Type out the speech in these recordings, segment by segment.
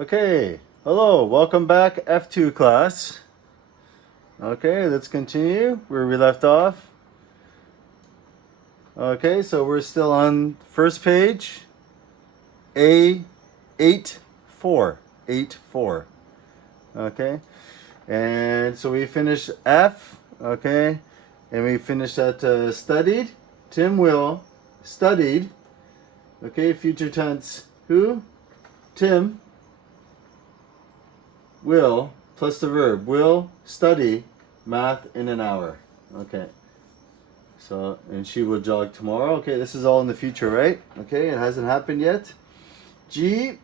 Okay, hello, welcome back F2 class. Okay, let's continue where we left off. Okay, so we're still on first page, A8-4, 8-4. Okay, and so we finished F, okay, and we finished at studied. Tim will studied, okay, future tense, who? Tim will plus the verb will study math in an hour. Okay. So, and she will jog tomorrow. Okay, this is all in the future, right? Okay, it hasn't happened yet. G.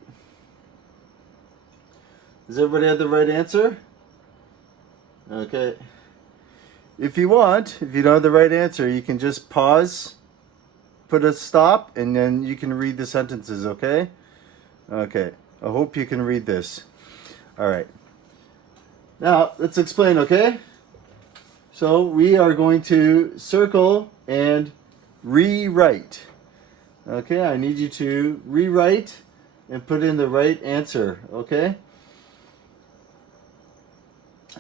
Does everybody have the right answer? Okay. If you want, if you don't have the right answer, you can just pause, put a stop, and then you can read the sentences, okay? Okay. I hope you can read this. All right. Now, let's explain, okay? So we are going to circle and rewrite. Okay, I need you to rewrite and put in the right answer, okay?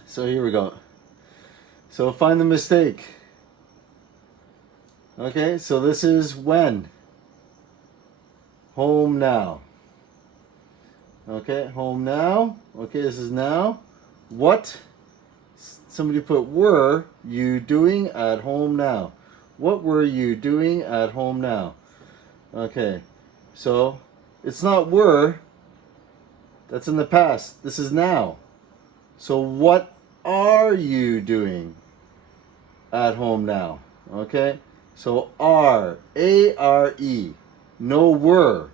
So here we go. So find the mistake. Okay, so this is when. Home now. Okay, home now. Okay, this is now. What? Somebody put were you doing at home now? What were you doing at home now? Okay, so it's not were. That's in the past. This is now. So what are you doing at home now? Okay, so are, A-R-E, no were.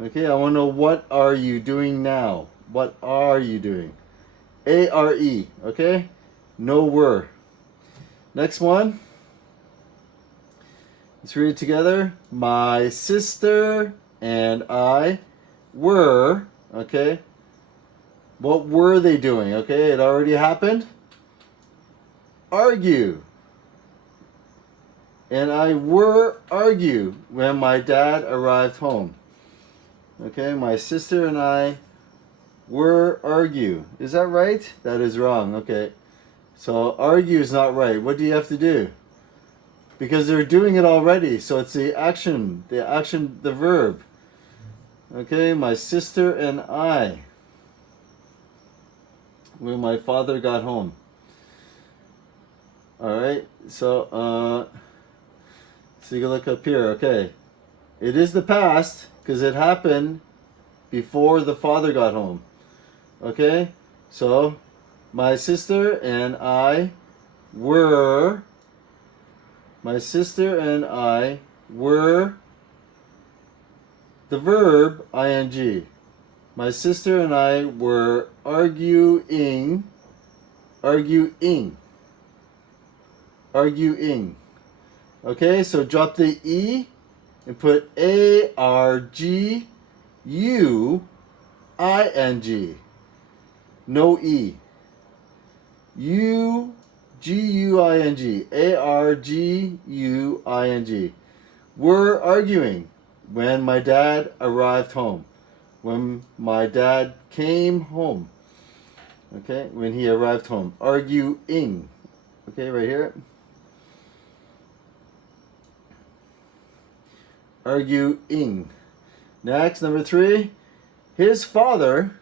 Okay, I want to know what are you doing now? What are you doing? A-R-E, okay? No were. Next one. Let's read it together. My sister and I were, okay? What were they doing? Okay, it already happened. Argue. And I were argue when my dad arrived home. Okay, my sister and I were argue. Is that right? That is wrong. Okay. So argue is not right. What do you have to do? Because they're doing it already. So it's the action, the verb. Okay, my sister and I. When my father got home. Alright, so you can look up here. Okay. It is the past because it happened before the father got home. Okay, so my sister and I were. My sister and I were the verb ing. My sister and I were arguing. Arguing. Arguing. Okay, so drop the E and put A-R-G-U-I-N-G. No E. U-G-U-I-N-G. A-R-G-U-I-N-G. We're arguing when my dad arrived home. When my dad came home. Okay, when he arrived home. Arguing. Okay, right here. Arguing. Next, number 3. His father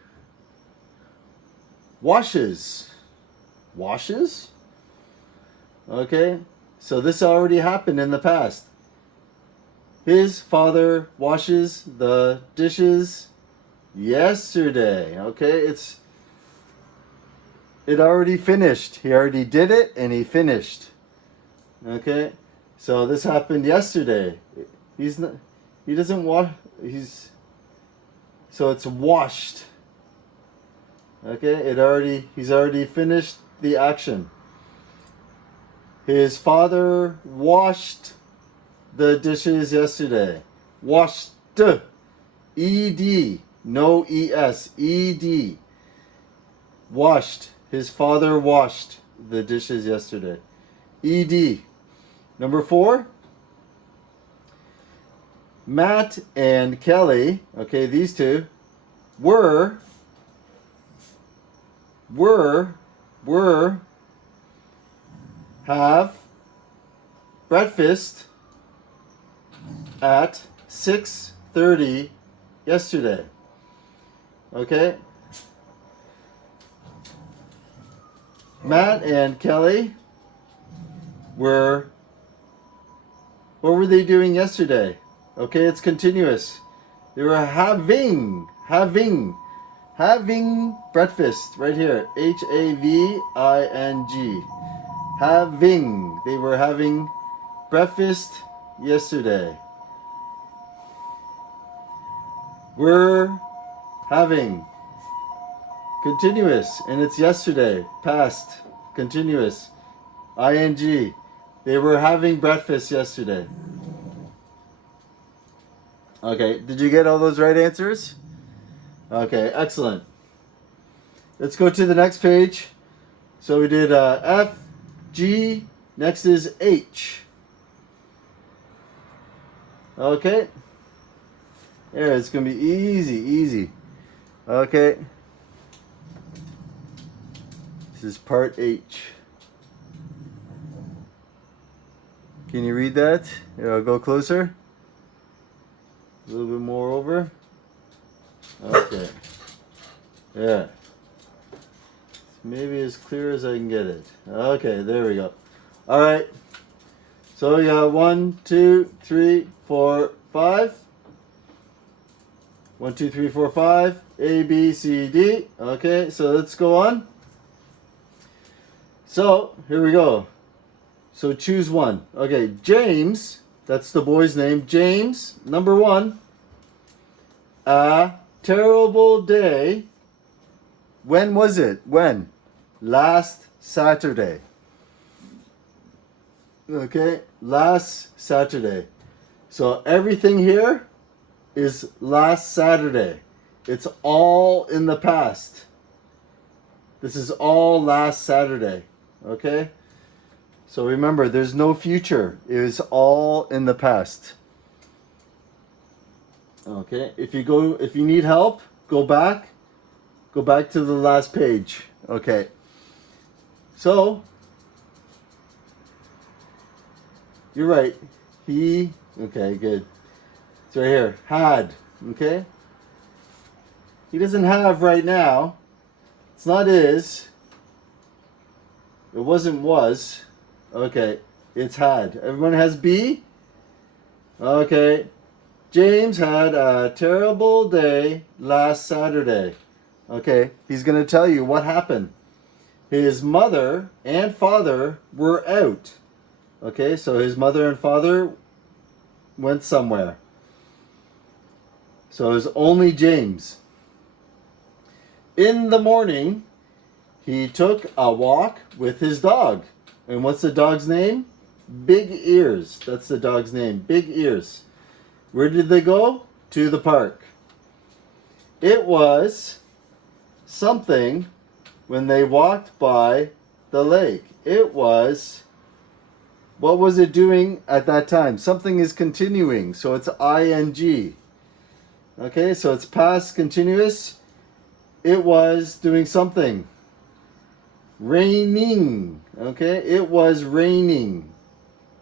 washes. Washes? Okay, so this already happened in the past. His father washes the dishes yesterday. Okay, it already finished. He already did it and he finished. Okay, so this happened yesterday. He doesn't wash. So it's washed. Okay, he's already finished the action. His father washed the dishes yesterday. Washed. E-D. No E-S. E-D. Washed. His father washed the dishes yesterday. E-D. Number 4. Matt and Kelly, okay, these two, were have breakfast at 6:30 yesterday. Okay? Matt and Kelly what were they doing yesterday? Okay, it's continuous. They were having breakfast right here. Having. Having. They were having breakfast yesterday. Were having. Continuous, and it's yesterday. Past. Continuous. ing. They were having breakfast yesterday. Okay, did you get all those right answers? Okay, excellent. Let's go to the next page. So we did F, G, next is H. Okay. There, it's going to be easy. Okay. This is part H. Can you read that? Here, I'll go closer. A little bit more over. Okay. Yeah. Maybe as clear as I can get it. Okay, there we go. All right. So we got 1, 2, 3, 4, 5. 1, 2, 3, 4, 5. A, B, C, D. Okay, so let's go on. So here we go. So choose one. Okay, James, that's the boy's name. James, number 1. A terrible day. When was it? When? Last Saturday. Okay, last Saturday. So everything here is last Saturday. It's all in the past. This is all last Saturday. Okay? So remember, there's no future. It is all in the past. Okay? If you need help, go back to the last page. Okay. So you're right. Okay, good. It's right here. Had. Okay? He doesn't have right now. It's not is. It wasn't was. Okay. It's had. Everyone has B? Okay. James had a terrible day last Saturday. Okay. He's going to tell you what happened. His mother and father were out. Okay. So his mother and father went somewhere. So it was only James. In the morning, he took a walk with his dog. And what's the dog's name? Big Ears. That's the dog's name. Big Ears. Where did they go? To the park. It was something when they walked by the lake. It was, what was it doing at that time? Something is continuing, so it's ing. Okay, so it's past continuous. It was doing something. Raining. Okay, it was raining.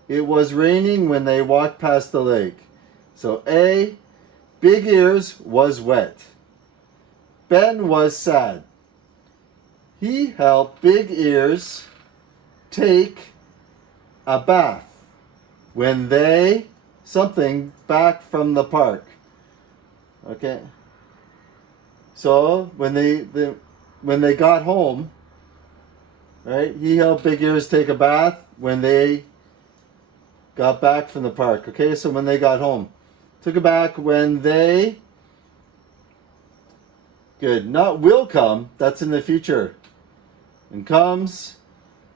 It was raining when they walked past the lake. So A, Big Ears was wet. Ben was sad. He helped Big Ears take a bath when they something back from the park. Okay. So when they got home, right? He helped Big Ears take a bath when they got back from the park. Okay, so when they got home. Took a bath when they... Good. Not will come. That's in the future. And comes.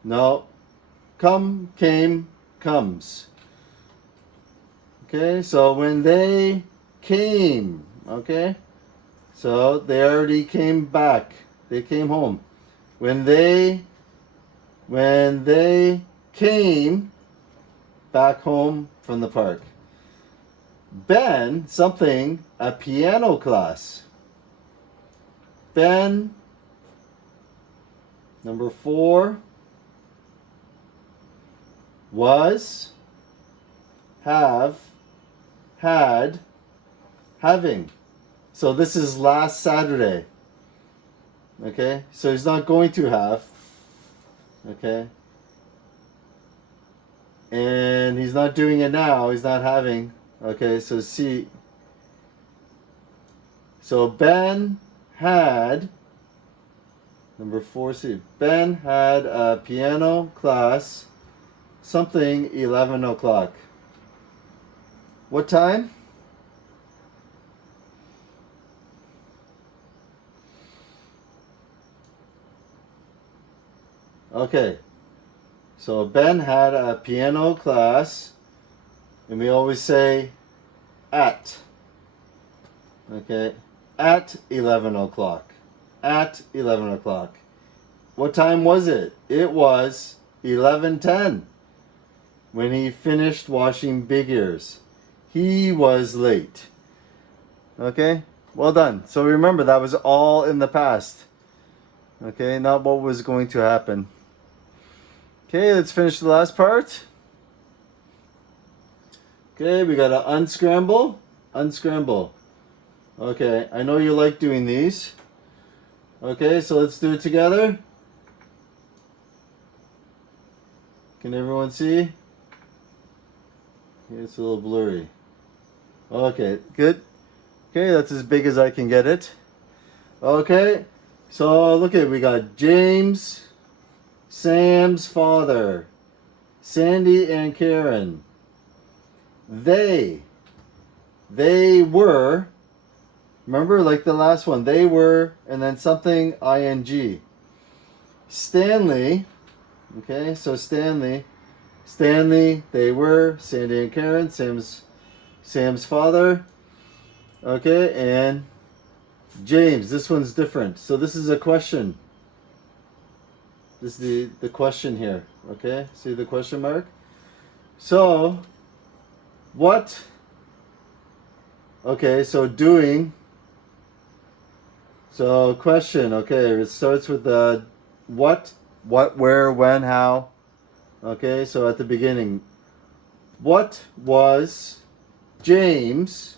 No. Come, came, comes. Okay, so when they came. Okay. So they already came back. They came home. When they came back home from the park. Ben, something, a piano class. been. Number 4, was, have, had, having. So this is last Saturday. Okay, so he's not going to have. Okay, and he's not doing it now. He's not having. Okay, so C. So Ben had, number 4C, Ben had a piano class, something 11 o'clock. What time? Okay, so Ben had a piano class, and we always say at. Okay, at 11 o'clock. At 11 o'clock. What time was it? It was 11:10 when he finished washing Big Ears. He was late. Okay, well done. So remember, that was all in the past. Okay, not what was going to happen. Okay, let's finish the last part. Okay, we got to unscramble. Unscramble. Okay, I know you like doing these. Okay, so let's do it together. Can everyone see? It's a little blurry. Okay, good. Okay, that's as big as I can get it. Okay, so look at, we got James, Sam's father, Sandy and Karen. They were, remember, like the last one, they were, and then something ing. Stanley, okay, so Stanley, they were, Sandy and Karen, Sam's father, okay, and James, this one's different. So this is a question. This is the question here, okay? See the question mark? So, what, okay, so doing, so question, okay, it starts with the what, where, when, how. Okay, so at the beginning, what was James,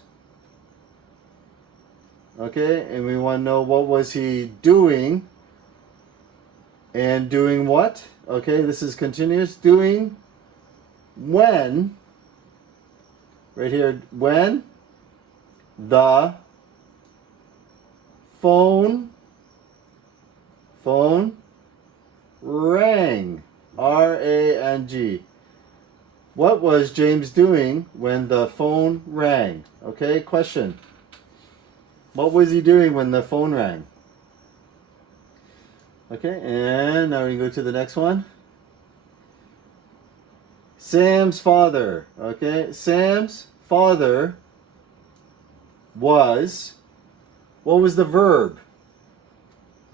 okay, and we want to know what was he doing, and doing what, okay, this is continuous, doing when, right here, when the phone rang, R-A-N-G. What was James doing when the phone rang? Okay, question. What was he doing when the phone rang? Okay, and now we can go to the next one. Sam's father. Okay, Sam's father was, what was the verb?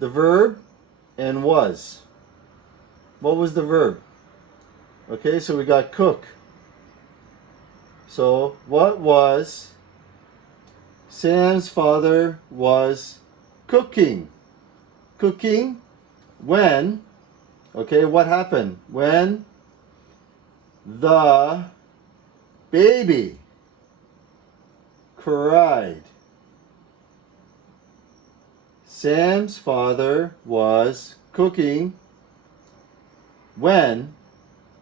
The verb and was. What was the verb? Okay, so we got cook. So what was Sam's father was cooking? Cooking when, okay, what happened? When the baby cried. Sam's father was cooking when,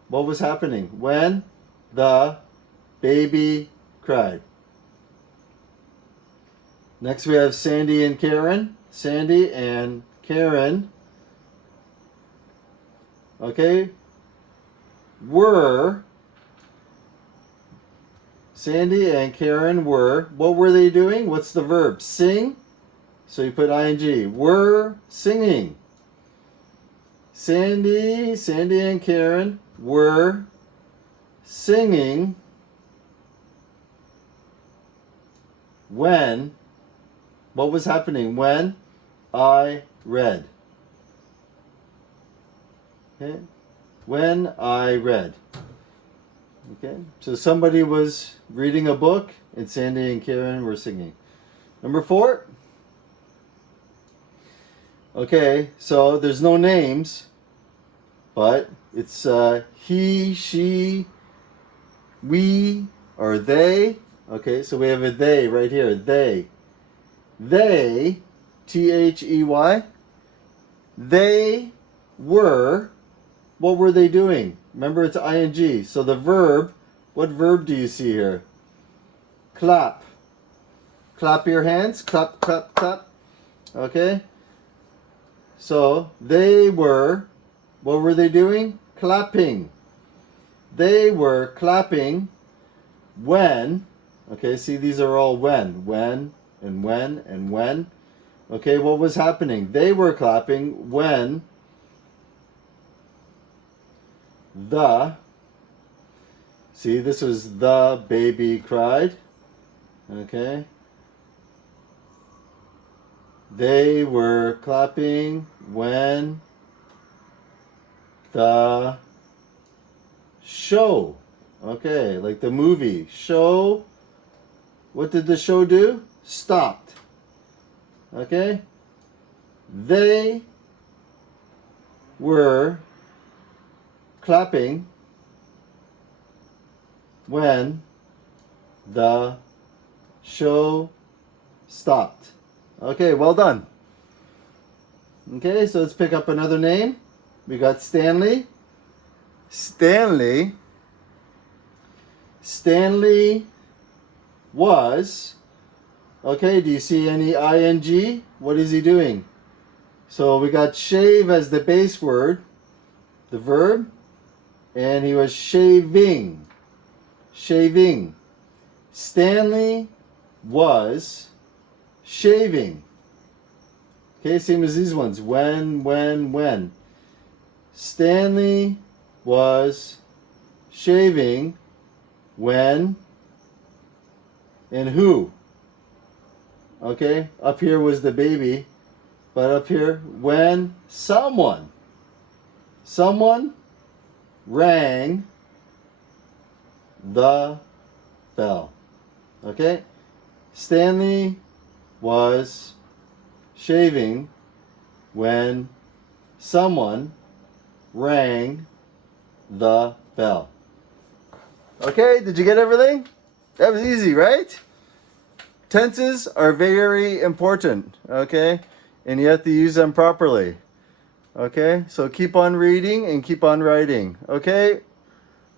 what was happening? When the baby cried. Next we have Sandy and Karen. Sandy and Karen, okay, were, Sandy and Karen were, what were they doing? What's the verb? Sing. So you put ing. Were singing. Sandy and Karen were singing when, what was happening? When I read. Okay? When I read. Okay? So somebody was reading a book and Sandy and Karen were singing. Number 4. Okay, so there's no names, but it's he, she, we, or they. Okay, so we have a they right here. They. They, T-H-E-Y. They were, what were they doing? Remember, it's ing. So the verb, what verb do you see here? Clap. Clap your hands. Clap, clap, clap. Okay? So they were, what were they doing? Clapping. They were clapping when, okay, see, these are all when, and when, and when. Okay, what was happening? They were clapping when the, see, this was the baby cried. Okay. They were clapping when the show. Okay, like the movie. Show. What did the show do? Stopped. Okay? They were clapping when the show stopped. Okay, well done. Okay, so let's pick up another name. We got Stanley. Stanley was, okay, do you see any ing? What is he doing? So we got shave as the base word, the verb, and he was shaving. Shaving. Stanley was shaving. Okay, same as these ones. When. Stanley was shaving when and who. Okay, up here was the baby, but up here, when someone rang the bell. Okay, Stanley was shaving when someone rang the bell. Okay, did you get everything? That was easy, right? Tenses are very important, okay? And you have to use them properly. Okay, so keep on reading and keep on writing. Okay,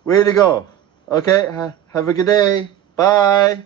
way to go. Okay, have a good day. Bye.